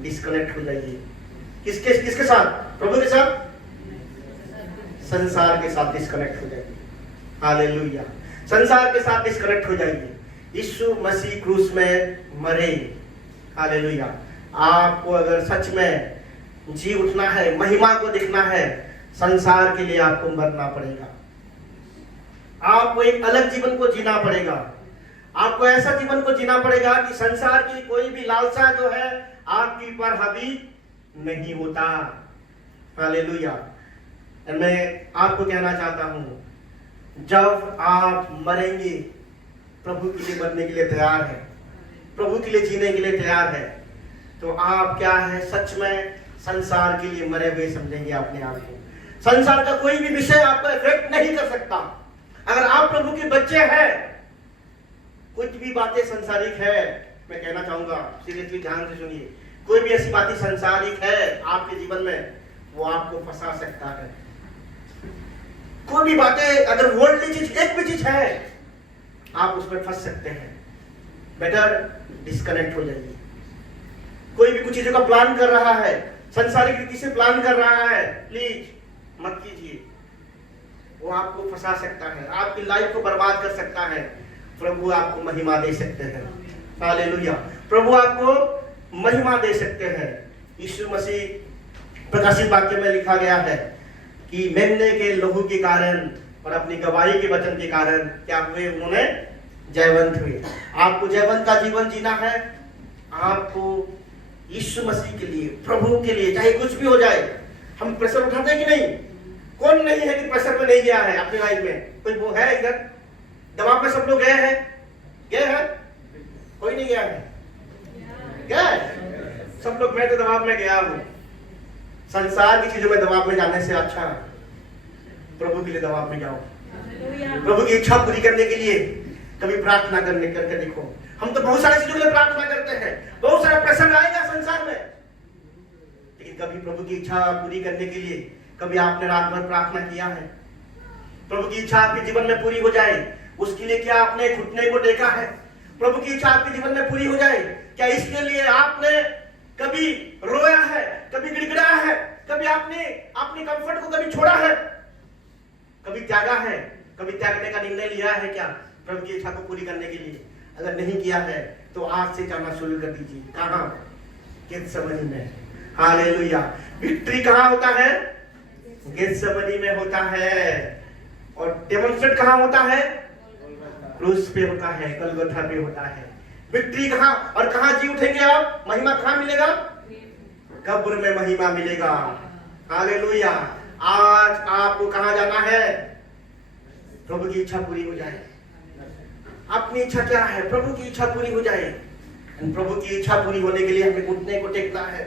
डिस्कनेक्ट हो जाइए। किसके साथ? प्रभु के साथ? संसार के साथ डिस्कनेक्ट हो जाइए। हालेलुया। संसार के साथ डिस्कनेक्ट हो जाइए। यीशु मसीह क्रूस में मरे। हालेलुया। आपको अगर सच में जी उठना है, महिमा को देखना है, संसार के लिए आपको मरना पड़ेगा। आपको एक अलग जीवन को जीना पड़ेगा। आपको ऐसा जीवन को जीना पड़ेगा कि संसार की कोई भी लालसा जो है आपके ऊपर हावी नहीं होता। हालेलुया। मैं आपको कहना चाहता हूं, जब आप मरेंगे, प्रभु के लिए मरने के लिए तैयार है, प्रभु के लिए जीने के लिए तैयार है, तो आप क्या है, सच में संसार के लिए मरे हुए समझेंगे अपने आप को। संसार का कोई भी विषय आपको इफेक्ट नहीं कर सकता। अगर आप प्रभु के बच्चे हैं, कुछ भी बातें संसारिक है, मैं कहना चाहूंगा, सीरियसली ध्यान से सुनिए, कोई भी ऐसी बातें संसारिक है आपके जीवन में, वो आपको फंसा सकता है। कोई भी बातें, अगर वर्ल्डली चीज, एक भी चीज है आप उसमें फंस सकते हैं। बेटर डिस्कनेक्ट हो जाइए। कोई भी कुछ चीजों का प्लान कर रहा है, संसारिक रीति से प्लान कर रहा है, प्लीज मत कीजिए। वो आपको फंसा सकता है, आपकी लाइफ को बर्बाद कर सकता है। प्रभु आपको महिमा दे सकते हैं। हालेलुया। प्रभु आपको महिमा दे सकते हैं। यीशु मसीह प्रकाशित वाक्य में लिखा गया है कि मेमने के लहू के कारण और अपनी गवाही के वचन के कारण क्या हुए, उन्होंने जयवंत हुए। आपको जयवंत का जीवन जीना है। आपको यीशु मसीह के लिए, प्रभु के लिए, चाहे कुछ भी हो जाए। हम प्रेशर उठाते हैं कि नहीं? कौन नहीं है कि प्रेशर में नहीं गया है अपनी लाइफ में? कोई वो है इधर? दबाव में सब लोग गए हैं? गए हैं? कोई नहीं गया है? गए सब लोग। मैं तो दबाव में गया हूं। संसार की चीजों में दबाव में जाने से अच्छा प्रभु के लिए दबाव में जाओ। प्रभु की इच्छा पूरी करने के लिए कभी प्रार्थना करके देखो। हम तो बहुत सारी चीजों के लिए प्रार्थना करते हैं, बहुत सारा प्रसंग आएगा संसार में, लेकिन कभी प्रभु की इच्छा पूरी करने के लिए कभी आपने रात भर प्रार्थना किया है? प्रभु की इच्छा आपके जीवन में पूरी हो जाए, उसके लिए क्या आपने घुटने को टेका है? प्रभु की इच्छा आपके जीवन में पूरी हो जाए, क्या इसके लिए आपने कभी रोया है, कभी गिड़गिड़ाया है, कभी आपने अपने कंफर्ट को कभी छोड़ा है, कभी त्यागा है, कभी त्यागने का निर्णय लिया है क्या प्रभु की इच्छा को पूरी करने के लिए? अगर नहीं किया है तो आज से जाना शुरू कर दीजिए। कहां? गेत्सेमनी में। हालेलुया। विक्ट्री कहां होता है? गेत्सेमनी में होता है। और डेमोन्स्ट्रेट कहां होता है? क्रूस पे होता है, गलगोथा पे होता है। विक्ट्री कहां और कहां जी उठेंगे आप? महिमा कहां मिलेगा? कब्र में महिमा मिलेगा। हालेलुया। आज आपको कहां जाना है? प्रभु की इच्छा पूरी हो जाए। अपनी इच्छा क्या है? प्रभु की इच्छा पूरी हो जाए। प्रभु की इच्छा पूरी होने के लिए हमें घुटने को टेकना है।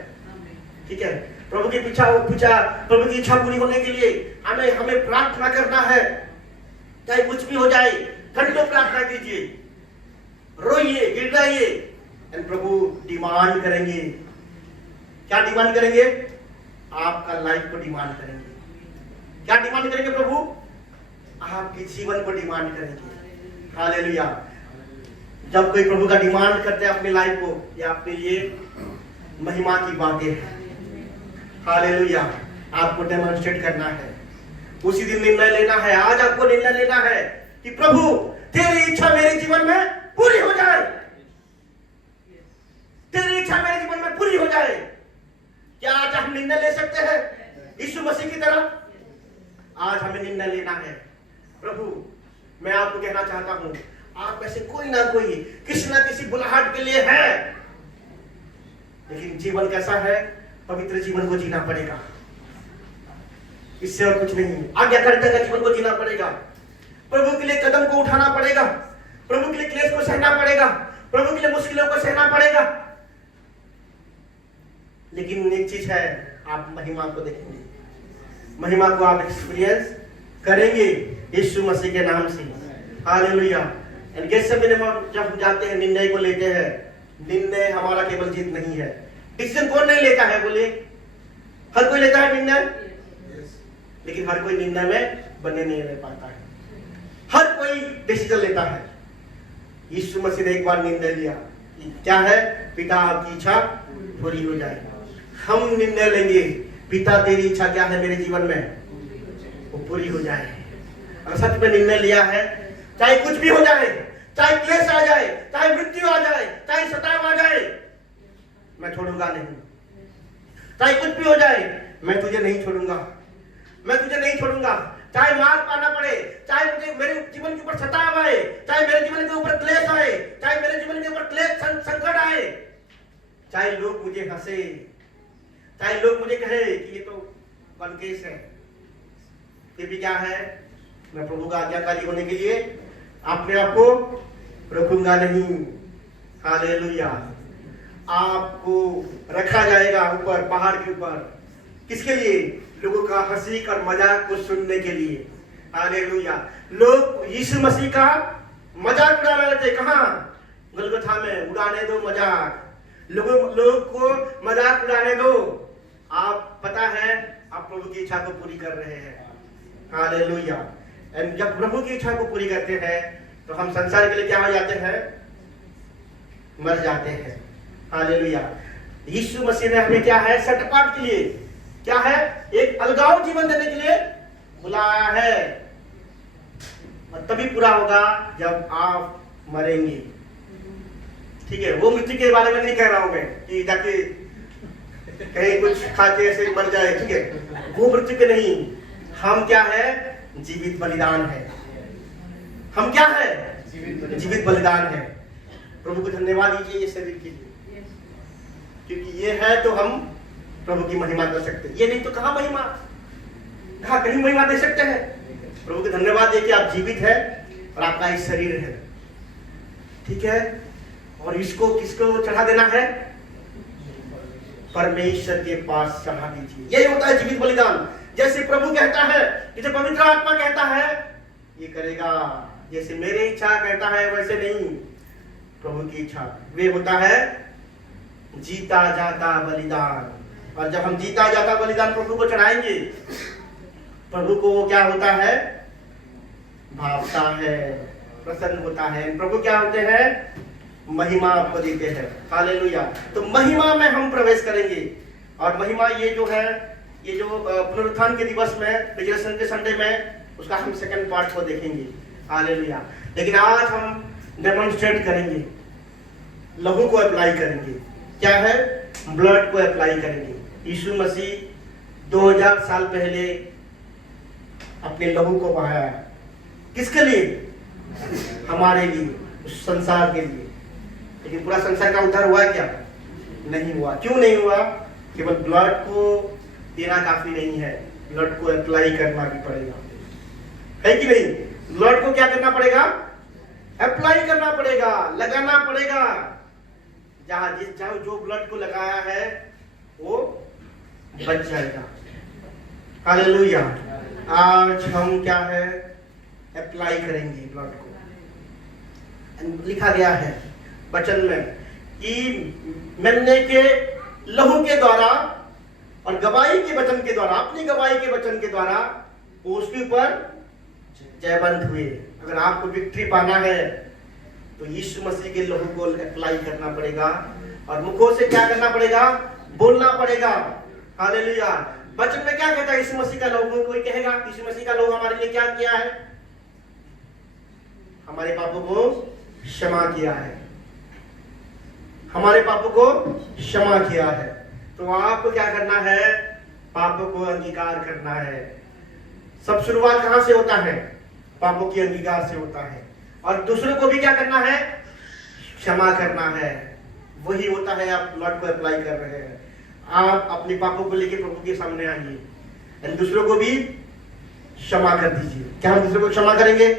ठीक है? प्रभु की प्रभु की इच्छा पूरी होने के लिए हमें प्रार्थना करना है। चाहे कुछ भी हो जाए, घंटों प्रार्थना कीजिए, रोइए, गिड़गिड़ाइए। प्रभु डिमांड करेंगे। क्या डिमांड करेंगे? आपका लाइफ को डिमांड करेंगे। क्या डिमांड करेंगे प्रभु? आपके जीवन को डिमांड करेंगे। हालेलुया। जब कोई प्रभु का डिमांड करते हैं अपनी लाइफ को, ये आपके लिए महिमा की बातें हैं। हालेलुया। आपको डेमोन्स्ट्रेट करना है, उसी दिन निर्णय लेना है। आज आपको निर्णय लेना है कि प्रभु तेरी इच्छा मेरे जीवन में पूरी हो जाए। तेरी इच्छा मेरे जीवन में पूरी हो जाए। क्या आज हम निर्णय ले सकते हैं यीशु मसीह की तरह? आज हमें निर्णय लेना है। प्रभु मैं आपको कहना चाहता हूं, आप में से कोई ना कोई किसी ना किसी बुलाहट के लिए है, लेकिन जीवन कैसा है? पवित्र जीवन को जीना पड़ेगा। इससे और कुछ नहीं। आज्ञाकारिता का जीवन को जीना पड़ेगा। प्रभु के लिए कदम को उठाना पड़ेगा। प्रभु के लिए क्लेश को सहना पड़ेगा। प्रभु के लिए मुश्किलों को सहना पड़ेगा। लेकिन एक चीज है, आप महिमा को देखेंगे। महिमा को आप एक्सपीरियंस करेंगे यीशु मसीह के नाम से। हालेलुया। गेत्सेमनी में जब हम जाते हैं, निर्णय को लेते हैं, निर्णय हमारा केवल जीत नहीं है। डिसीजन कौन नहीं लेता है? बोले हर कोई लेता है निर्णय, लेकिन हर कोई निर्णय में बने नहीं रह पाता है। हर कोई डिसीजन लेता है। यीशु मसीह ने एक बार निर्णय लिया, क्या है? पिता आपकी इच्छा पूरी हो जाए। हम निर्णय लेंगे, पिता तेरी इच्छा क्या है मेरे जीवन में, वो पूरी हो जाए। अगर सच में निर्णय लिया है, चाहे कुछ भी हो जाए, चाहे क्लेश आ जाए, चाहे मृत्यु आ जाए, चाहे सताव आ जाए, मैं छोड़ूंगा नहीं। चाहे कुछ भी हो जाए, मैं तुझे नहीं छोड़ूंगा। मैं तुझे नहीं छोड़ूंगा। चाहे मार पाना पड़े, चाहे मुझे मेरे जीवन के ऊपर सताव आए, चाहे मेरे जीवन के ऊपर क्लेश आए, चाहे मेरे जीवन के ऊपर क्लेश संकट आए, चाहे लोग मुझे हंसे, चाहे लोग मुझे कहे कि ये तो बनकेश है, फिर भी क्या है? मैं प्रभु का आज्ञाकारी होने के लिए अपने आप को रखूंगा नहीं। हालेलुया। आपको रखा जाएगा ऊपर, पहाड़ के ऊपर। किसके लिए? लोगों का हंसी और मजाक को सुनने के लिए। हालेलुया। लोग यीशु मसीह का मजाक उड़ा रहे थे। कहां? गलगथा में। उड़ाने दो मजाक। लोग को मजाक उड़ाने दो। आप पता है आप प्रभु की इच्छा को पूरी कर रहे हैं। हालेलुया। जब प्रभु की इच्छा को पूरी करते हैं तो हम संसार के लिए क्या हो जाते हैं? मर जाते हैं। हालेलुया। यीशु मसीह ने हमें क्या है? सेट अपार्ट के लिए क्या है? एक अलगाव जीवन देने के लिए बुलाया है। और तभी पूरा होगा जब आप मरेंगे। ठीक है, वो मृत्यु के बारे में नहीं कह रहा हूं मैं कि जाके कहीं कुछ खा के ऐसे मर जाए। ठीक है, वो मृत्यु के नहीं। हम क्या है? जीवित बलिदान है। हम क्या है? जीवित बलिदान है। प्रभु को धन्यवाद दीजिए ये शरीर के लिए, क्योंकि ये है तो हम प्रभु की महिमा कर सकते हैं। ये नहीं तो कहां महिमा, कहां कहीं महिमा दे सकते हैं। प्रभु को धन्यवाद दे कि आप जीवित है और आपका ये शरीर है। ठीक है, और इसको किसको चढ़ा देना है? परमेश्वर के पास चढ़ा दीजिए। यही होता है जीवित बलिदान। जैसे प्रभु कहता है, जैसे पवित्र आत्मा कहता है ये करेगा, जैसे मेरी इच्छा कहता है वैसे नहीं, प्रभु की इच्छा वे होता है जीता जाता बलिदान। और जब हम जीता जाता बलिदान प्रभु को चढ़ाएंगे, प्रभु को वो क्या होता है? भावता है, प्रसन्न होता है। प्रभु क्या होते हैं? महिमा आपको देते हैं। हालेलुया। तो महिमा में हम प्रवेश करेंगे। और महिमा ये जो है, ये जो पुनरुत्थान के दिवस में, रिजरेक्शन के संडे में, उसका हम सेकंड पार्ट को देखेंगे। हालेलुया। लेकिन आज हम डेमोन्स्ट्रेट करेंगे, लहू को अप्लाई करेंगे। क्या है? ब्लड को अप्लाई करेंगे। यीशु मसीह 2000 साल पहले अपने लहू को बहाया। किसके लिए? हमारे लिए, उस संसार के लिए। लेकिन पूरा संसार का उद्धार हुआ क्या? नहीं हुआ। क्यों नहीं हुआ? केवल ब्लड को देना काफी नहीं है, ब्लड को अप्लाई करना भी पड़ेगा, है कि नहीं? ब्लड को क्या करना पड़ेगा? अप्लाई करना पड़ेगा, लगाना पड़ेगा। जहां जो ब्लड को लगाया है वो बच जाएगा। हालेलुया। आज हम क्या है? अप्लाई करेंगे ब्लड को। लिखा गया है वचन में कि मेमने के लहू के द्वारा और गवाही के वचन के द्वारा, अपनी गवाही के वचन के द्वारा उसके ऊपर जयवंत हुए। अगर आपको विक्ट्री पाना है तो यीशु मसीह के लहू को अप्लाई करना पड़ेगा और मुखों से क्या करना पड़ेगा? बोलना पड़ेगा। हालेलुया। वचन में क्या कहता है? यीशु मसीह का लहू, कोई कहेगा यीशु मसीह का लहू हमारे लिए क्या किया है? हमारे पापों को क्षमा किया है, हमारे पापों को क्षमा किया है। तो आपको क्या करना है? पापों को अंगीकार करना है। सब शुरुआत कहां से होता है? पापों की अंगीकार से होता है। और दूसरों को भी क्या करना है? क्षमा करना है। वही होता है आप ब्लड को अप्लाई कर रहे हैं। आप अपने पापों को लेकर प्रभु के सामने आइए, दूसरों को भी क्षमा कर दीजिए। क्या हम दूसरों को क्षमा करेंगे?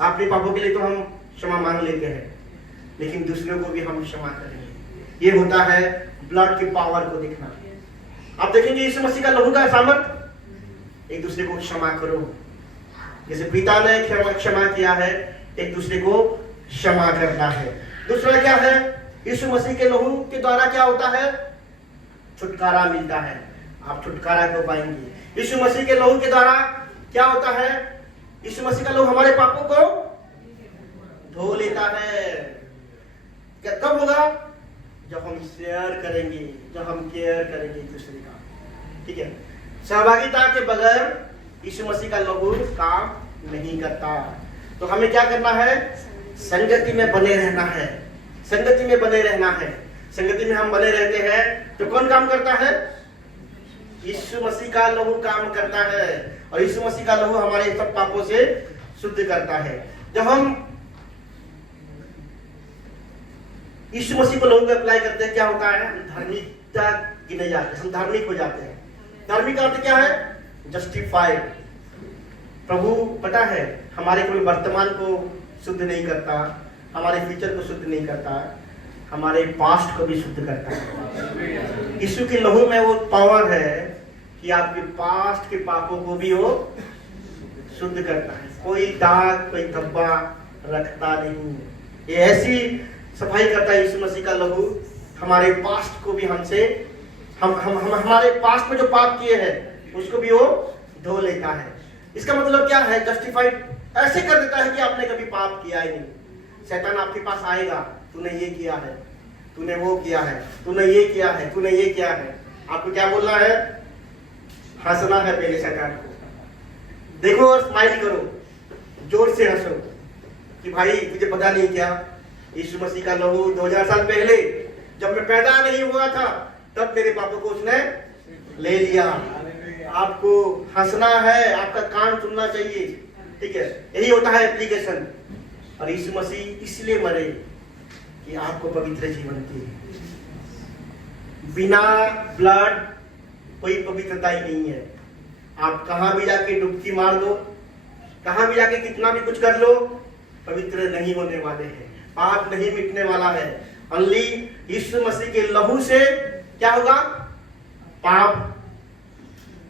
अपने पापों के लिए तो हम क्षमा मांग लेते हैं, लेकिन दूसरों को भी हम क्षमा करेंगे। ये होता है ब्लड के पावर को देखना। आप देखेंगे यीशु मसीह का लहू का सामर्थ, एक दूसरे को क्षमा करो। जैसे पिता ने क्षमा किया है, एक दूसरे को क्षमा करना है। दूसरा क्या है? यीशु मसीह के लहू के द्वारा क्या होता है? छुटकारा मिलता है। आप छुटकारा को पाएंगे। यीशु मसीह के लहू के द्वारा क्या होता है? यीशु मसीह का लहू हमारे पापों को धो लेता है। क्या कब होगा? जब हम शेयर करेंगे, जब हम केयर करेंगे दूसरे का। ठीक है, सहभागिता के बगैर यीशु मसीह का लहू काम नहीं करता। तो हमें क्या करना है? संगति में बने रहना है। संगति में बने रहना है। संगति में हम बने रहते हैं तो कौन काम करता है? यीशु मसीह का लहू काम करता है। और यीशु मसीह का लहू हमारे सब पापों से शुद्ध करता है। जब हम यीशु मसीह को लहू को अप्लाई करते हैं, क्या होता है? धार्मिकता गिने जाते हैं, हम धार्मिक हो जाते हैं। धार्मिक का अर्थ क्या है? जस्टिफाइड। प्रभु पता है हमारे कोई वर्तमान को शुद्ध नहीं करता, हमारे फ्यूचर को शुद्ध नहीं करता, हमारे पास्ट को भी शुद्ध करता है। यीशु के लहू में वो पावर है कि आपके पास्ट के पापों को भी वो शुद्ध करता है। कोई दाग, कोई धब्बा रखता नहीं। ये ऐसी सफाई करता है यीशु मसीह का लहू, हमारे पास्ट को भी हमसे हम हमारे पास्ट में जो पाप किए हैं उसको भी वो धो लेता है। इसका मतलब क्या है? जस्टिफाइड ऐसे कर देता है कि आपने कभी पाप किया ही नहीं। शैतान आपके पास आएगा, तूने ये किया है, तूने वो किया है, तूने ये किया है, तूने ये किया है। आपको क्या बोलना है? हंसना है पहले शैतान को। देखो और स्माइल करो, जोर से हंसो कि भाई तुझे पता नहीं क्या, यीशु मसीह का लहू 2000 साल पहले जब मैं पैदा नहीं हुआ था तब मेरे पापा को उसने ले लिया। आपको हंसना है, आपका कान सुनना चाहिए, ठीक है? यही होता है एप्लीकेशन। और यीशु मसीह इसलिए मरे कि आपको पवित्र जीवन की। बिना ब्लड कोई पवित्रता ही नहीं है। आप कहां भी जाके डुबकी मार दो, कहां भी जाके कितना भी कुछ कर लो, पवित्र नहीं होने वाले हैं। पाप नहीं मिटने वाला है। ओनली यीशु मसीह के लहू से क्या होगा? पाप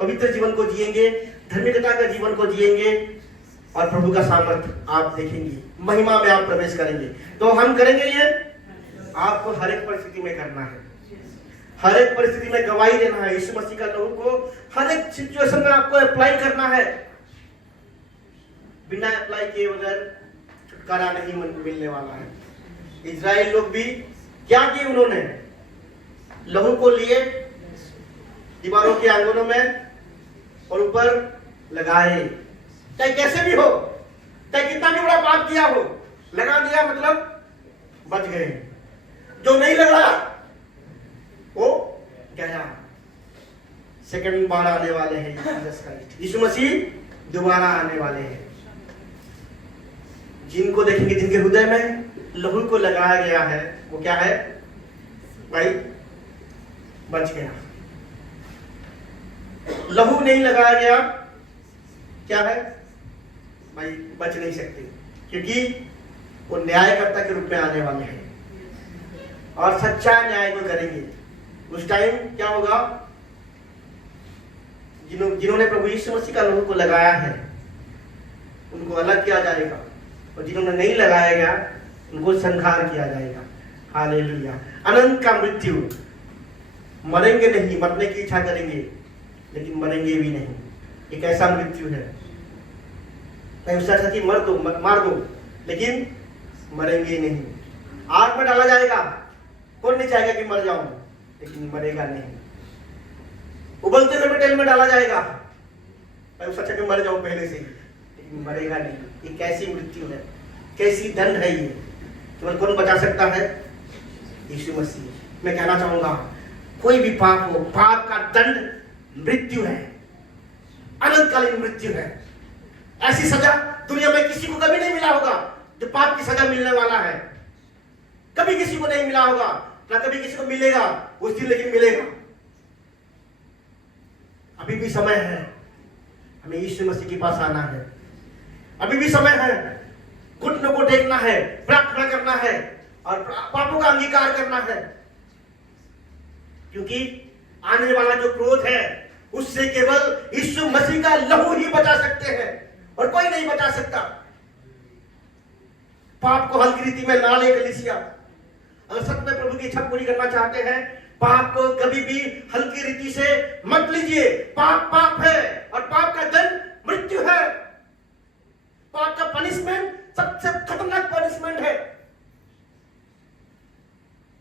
पवित्र जीवन को जिएंगे, धार्मिकता का जीवन को जिएंगे और प्रभु का सामर्थ्य आप देखेंगे, महिमा में आप प्रवेश करेंगे। तो हम करेंगे ये, आपको हर एक परिस्थिति में करना है, हर एक परिस्थिति में गवाही देना है। यीशु मसीह का लहू को हर एक सिचुएशन में आपको अप्लाई करना है। बिना अप्लाई किए बगैर छुटकारा नहीं मिलने वाला है। इजराइल लोग भी क्या किए? उन्होंने लहू को लिए, दीवारों के आंगनों में और ऊपर लगाए। चाहे कैसे भी हो, चाहे कितना भी बड़ा पाप किया हो, लगा दिया मतलब बच गए। जो नहीं लगा वो गया। सेकंड बार आने वाले हैं जीसस क्राइस्ट, यीशु मसीह दोबारा आने वाले हैं। जिनको देखेंगे, जिनके हृदय में लहू को लगाया गया है, वो क्या है भाई? बच गया। लहू नहीं लगाया गया, क्या है भाई? बच नहीं सकते, क्योंकि वो न्यायकर्ता के रूप में आने वाले हैं और सच्चा न्याय को करेंगे। उस टाइम क्या होगा? जिन्होंने प्रभु यीशु मसीह का लहू को लगाया है उनको अलग किया जाएगा, और जिन्होंने नहीं लगाया गया उनको संहार किया जाएगा। हालेलुया। अनंत का मृत्यु, मरेंगे नहीं, मरने की इच्छा करेंगे लेकिन मरेंगे भी नहीं। एक ऐसा मृत्यु है, कि मार दो लेकिन मरेंगे नहीं। आग में डाला जाएगा, कौन नहीं चाहेगा कि मर जाऊं, लेकिन मरेगा नहीं। उबलते हुए तेल में डाला जाएगा, कि मर जाऊं पहले से ही, लेकिन मरेगा नहीं। ये कैसी मृत्यु है, कैसी दंड है ये? केवल कौन बचा सकता है? यीशु मसीह। मैं कहना चाहूंगा, कोई भी पाप हो, पाप का दंड मृत्यु है, अनंतकालीन मृत्यु है। ऐसी सजा दुनिया में किसी को कभी नहीं मिला होगा जो पाप की सजा मिलने वाला है। कभी किसी को नहीं मिला होगा, ना कभी किसी को मिलेगा उस दिन, लेकिन मिलेगा। अभी भी समय है, हमें यीशु मसीह के पास आना है। अभी भी समय है, घुटनों को टेकना है, प्रार्थना करना है और पापों का अंगीकार करना है, क्योंकि आने वाला जो क्रोध है उससे केवल यीशु मसीह का लहू ही बचा सकते हैं और कोई नहीं बचा सकता। पाप को हल्की रीति में ना ले कलीसिया। अगर सच में प्रभु की इच्छा पूरी करना चाहते हैं, पाप को कभी भी हल्की रीति से मत लीजिए। पाप पाप है और पाप का दंड मृत्यु है। पाप का पनिशमेंट सबसे खतरनाक पनिशमेंट है।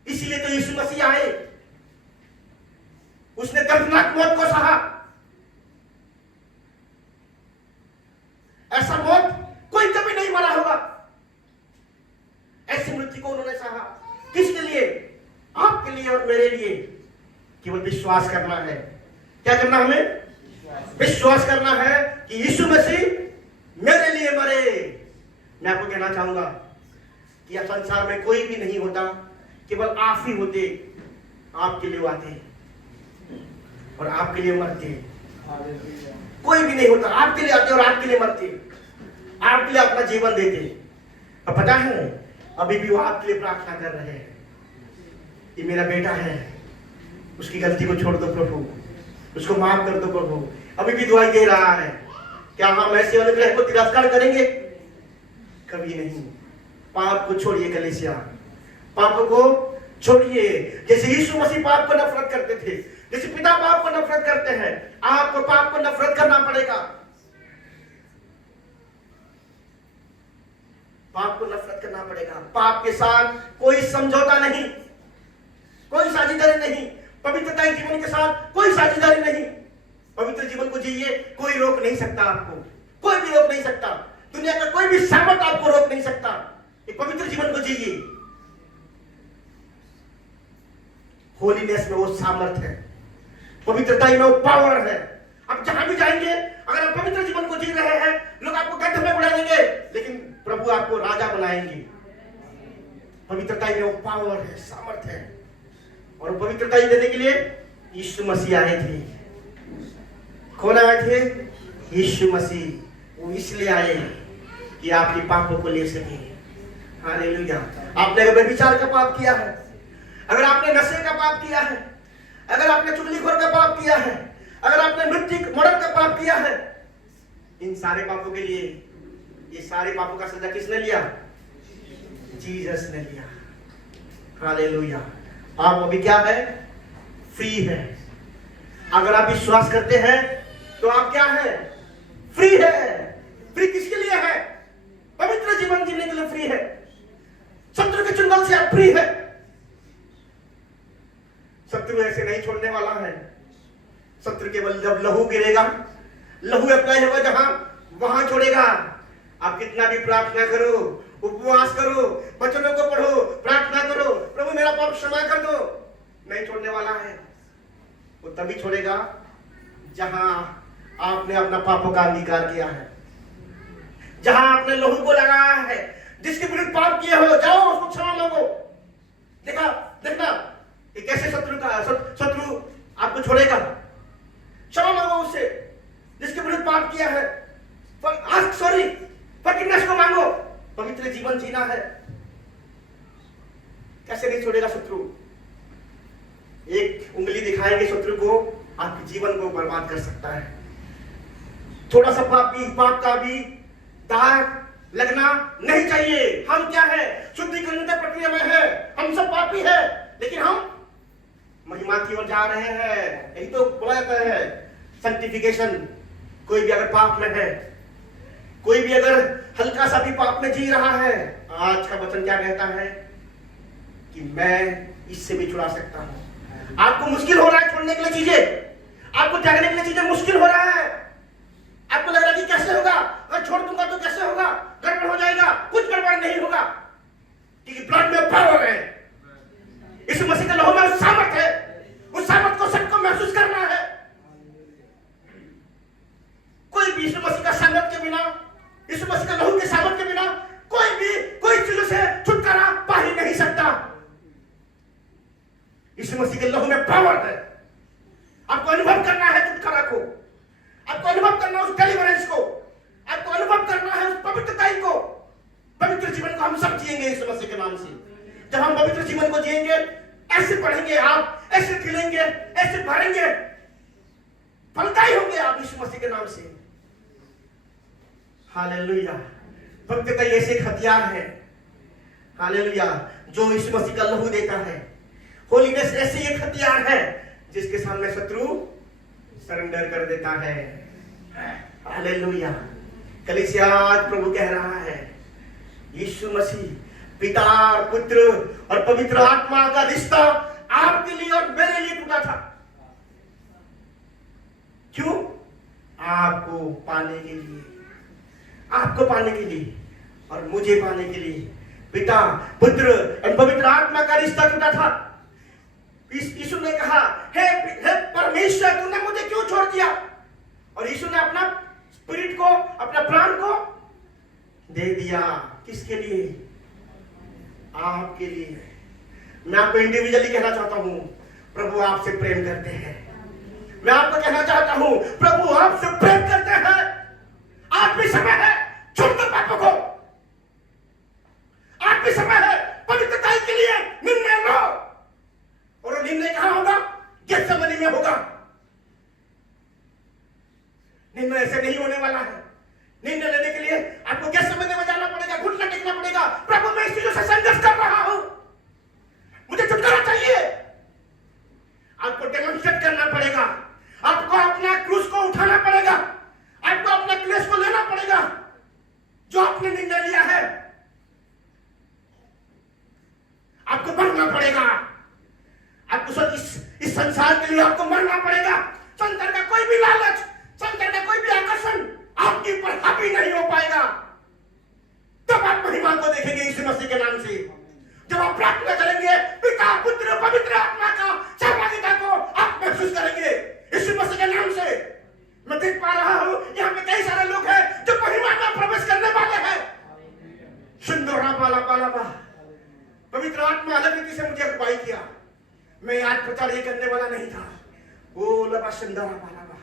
इसीलिए तो यीशु मसीह आए, उसने दर्दनाक मौत को सहा। ऐसा मौत कोई कभी नहीं मरा होगा। ऐसी मृत्यु को उन्होंने सहा। किसके लिए? आपके लिए और मेरे लिए। केवल विश्वास करना है। क्या करना? हमें विश्वास करना है कि यीशु मसीह मेरे लिए मरे। मैं आपको कहना चाहूंगा कि यह संसार में कोई भी नहीं होता, केवल आप ही होते। आपके लिए आते और आपके लिए मरते। कोई भी नहीं होता, आपके लिए आते और आपके लिए मरते, आपके लिए अपना जीवन देते। और पता है, अभी भी वो आपके लिए प्रार्थना कर रहे हैं कि मेरा बेटा है, उसकी गलती को छोड़ दो प्रभु, उसको माफ कर दो प्रभु। अभी भी दुआई दे रहा है। क्या हम ऐसे अनुग्रह को तिरस्कार करेंगे? कभी नहीं। पाप को छोड़िए कलीसिया, पाप को छोड़िए। जैसे यीशु मसीह पाप को नफरत करते थे, जैसे पिता पाप को नफरत करते हैं, आपको पाप को नफरत करना पड़ेगा। पाप को नफरत करना पड़ेगा। पाप के साथ कोई समझौता नहीं, कोई साझेदारी नहीं। पवित्रता जीवन के साथ कोई साझेदारी नहीं। पवित्र जीवन को जिए, कोई रोक नहीं सकता आपको, कोई भी रोक नहीं सकता। दुनिया का कोई भी सामर्थ आपको रोक नहीं सकता। ये पवित्र जीवन को जिए। होलीनेस में वो सामर्थ है, पवित्रता में वो पावर है। आप जहां भी जाएंगे, अगर आप पवित्र जीवन को जी रहे हैं, लोग आपको गड्ढे में उड़ा देंगे, लेकिन प्रभु आपको राजा बनाएंगे। पवित्रता में वो पावर है, सामर्थ है। और पवित्रता देने के लिए यीशु मसीह आए थे। कौन आए थे? यीशु मसीह। वो इसलिए आए कि आपके पापों को ले सके। हालेलुया। आपने अगर व्यभिचार का पाप किया है, अगर आपने नशे का पाप किया है, अगर आपने चुगलीखोर का पाप किया है, अगर आपने मृत्यु मर्डर का पाप किया है, इन सारे पापों के लिए, ये सारे पापों का सजा किसने लिया? जीसस ने लिया। हालेलुया। आप अभी क्या है? फ्री है। अगर आप विश्वास करते हैं तो आप क्या है? फ्री है। फ्री किसके लिए है? पवित्र जीवन जीने के लिए फ्री है। शत्रु के चुंगल से आप फ्री है। शत्रु ऐसे नहीं छोड़ने वाला है। शत्रु केवल जब लहू गिरेगा, लहू अप्लाई होगा जहां, वहां छोड़ेगा। आप कितना भी प्रार्थना करो, उपवास करो, वचनों को पढ़ो, प्रार्थना करो, प्रभु मेरा पाप क्षमा कर दो, नहीं छोड़ने वाला है। वो तभी छोड़ेगा जहां आपने अपना पापों का अंगीकार किया है, जहां आपने लहू को लगाया है। जिसके विरुद्ध पाप किए हो, जाओ उसको क्षमा मांगो। देखना ये कैसे शत्रु आपको छोड़ेगा। क्षमा मांगो उससे जिसके विरुद्ध पाप किया है। फॉरगिवनेस को मांगो। पवित्र जीवन जीना है। कैसे नहीं छोड़ेगा शत्रु? एक उंगली दिखाएंगे शत्रु को, आपके जीवन को बर्बाद कर सकता है। थोड़ा सा पाप का भी दाग लगना नहीं चाहिए। हम क्या है? शुद्धिकरण की प्रक्रिया में है। हम सब पापी है, लेकिन हम महिमा की ओर जा रहे हैं। यही तो बोला जाता है सैंक्टिफिकेशन। कोई भी अगर पाप में है, कोई भी अगर हल्का सा भी पाप में जी रहा है, आज का वचन क्या कहता है? कि मैं इससे भी छुड़ा सकता हूं। आपको मुश्किल हो रहा है छोड़ने के लिए चीजें, आपको त्यागने के लिए चीजें मुश्किल हो रहा है। आपको लग रहा है कि कैसे होगा, अगर छोड़ दूंगा तो कैसे होगा, गड़बड़ हो जाएगा। कुछ गड़बड़ नहीं होगा, क्योंकि ब्लड में पावर है। इस मसीह का लहू में सामर्थ है। उस सामर्थ को सबको महसूस करना है। कोई भी यीशु मसीह का सामर्थ के बिना, यीशु मसीह का लहू के सामर्थ के बिना कोई चीजों से छुटकारा पा ही नहीं सकता। यीशु मसीह के लहू में पावर है। आपको अनुभव करना है छुटकारा को, आपको अनुभव करना है उस डिलीवरेंस को, आपको अनुभव करना है उस पवित्रता को। पवित्र जीवन को हम सब जिएंगे यीशु मसीह के नाम से। जब हम पवित्र जीवन को जिएंगे, ऐसे पढ़ेंगे आप, ऐसे खिलेंगे, ऐसे भरेंगे, फलदायी होंगे आप यीशु मसीह के नाम से। हालेलुया। पवित्रता ऐसे एक हथियार है, हालेलुया, जो यीशु मसीह का लहू देता है। होलीनेस ऐसे एक हथियार है जिसके सामने शत्रु सरेंडर कर देता है। हालेलुया। कलीसिया आज प्रभु कह रहा है, यीशु मसीह पिता और पुत्र और पवित्र आत्मा का रिश्ता आपके लिए और मेरे लिए टूटा था। क्यों? आपको पाने के लिए, आपको पाने के लिए और मुझे पाने के लिए पिता, पुत्र और पवित्र आत्मा का रिश्ता टूटा था। यीशु ने कहा, हे परमेश्वर, तूने मुझे क्यों छोड़ दिया? और यीशु ने अपना स्पिरिट को, अपना प्राण को दे दिया। किसके लिए? आपके लिए। मैं आपको इंडिविजुअली कहना चाहता हूं, प्रभु आपसे प्रेम करते हैं। मैं आपको कहना चाहता हूं, प्रभु आपसे प्रेम करते हैं। आज भी समय है, छोड़ दो पापों को। आज भी समय है पवित्रता के लिए निर्णय लो। और वो निर्णय कहां होगा? गेत्सेमनी में होगा। निर्णय ऐसे नहीं होने वाला है। निर्णय लेने के लिए आपको गेत्सेमनी में जाना पड़ेगा, घुटना टेकना पड़ेगा। प्रभु मैं इस चीजों से संघर्ष कर रहा हूं, मुझे छुटकारा चाहिए। आपको डेमोन्स्ट्रेट करना पड़ेगा, आपको अपना क्रूस को उठाना पड़ेगा, आपको अपना क्लेश को लेना पड़ेगा। संसार के लिए आपको मरना पड़ेगा। संसार का कोई भी लालच, संसार का कोई भी आकर्षण आपके ऊपर हावी नहीं हो पाएगा। तब आप महिमा को देखेंगे यीशु मसीह के नाम से। जब आप प्रार्थना करेंगे, पिता पुत्र पवित्र आत्मा का सहभागिता को आप महसूस करेंगे यीशु मसीह के नाम से। मैं देख पा रहा हूं यहाँ पे कई सारे लोग हैं जो महिमा में प्रवेश करने वाले हैं। सुंदरा पाला पाला बा, पवित्र आत्मा अलग रीति से मुझे अगुवाई किया। मैं आज प्रचार ये करने वाला नहीं था। ओ लबा सुंदरा पाला बा,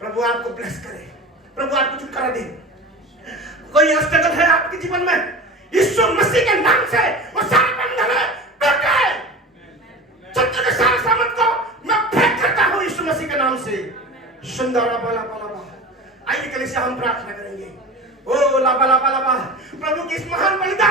प्रभु आपको ब्लेस करे, प्रभु आपको छुटकारा दे। कोई स्ट्रगल है आपके जीवन में, यीशु मसीह के नाम से वो सारे बंधन टूट गए। शत्रु के सारे सामर्थ को मैं फेंक करता हूं यीशु मसीह के नाम से। सुंदरा बाला बाला बा, आइए कलीसिया हम प्रार्थना करेंगे। ओ ला बाला बाला बा, प्रभु की इस महान बलिदान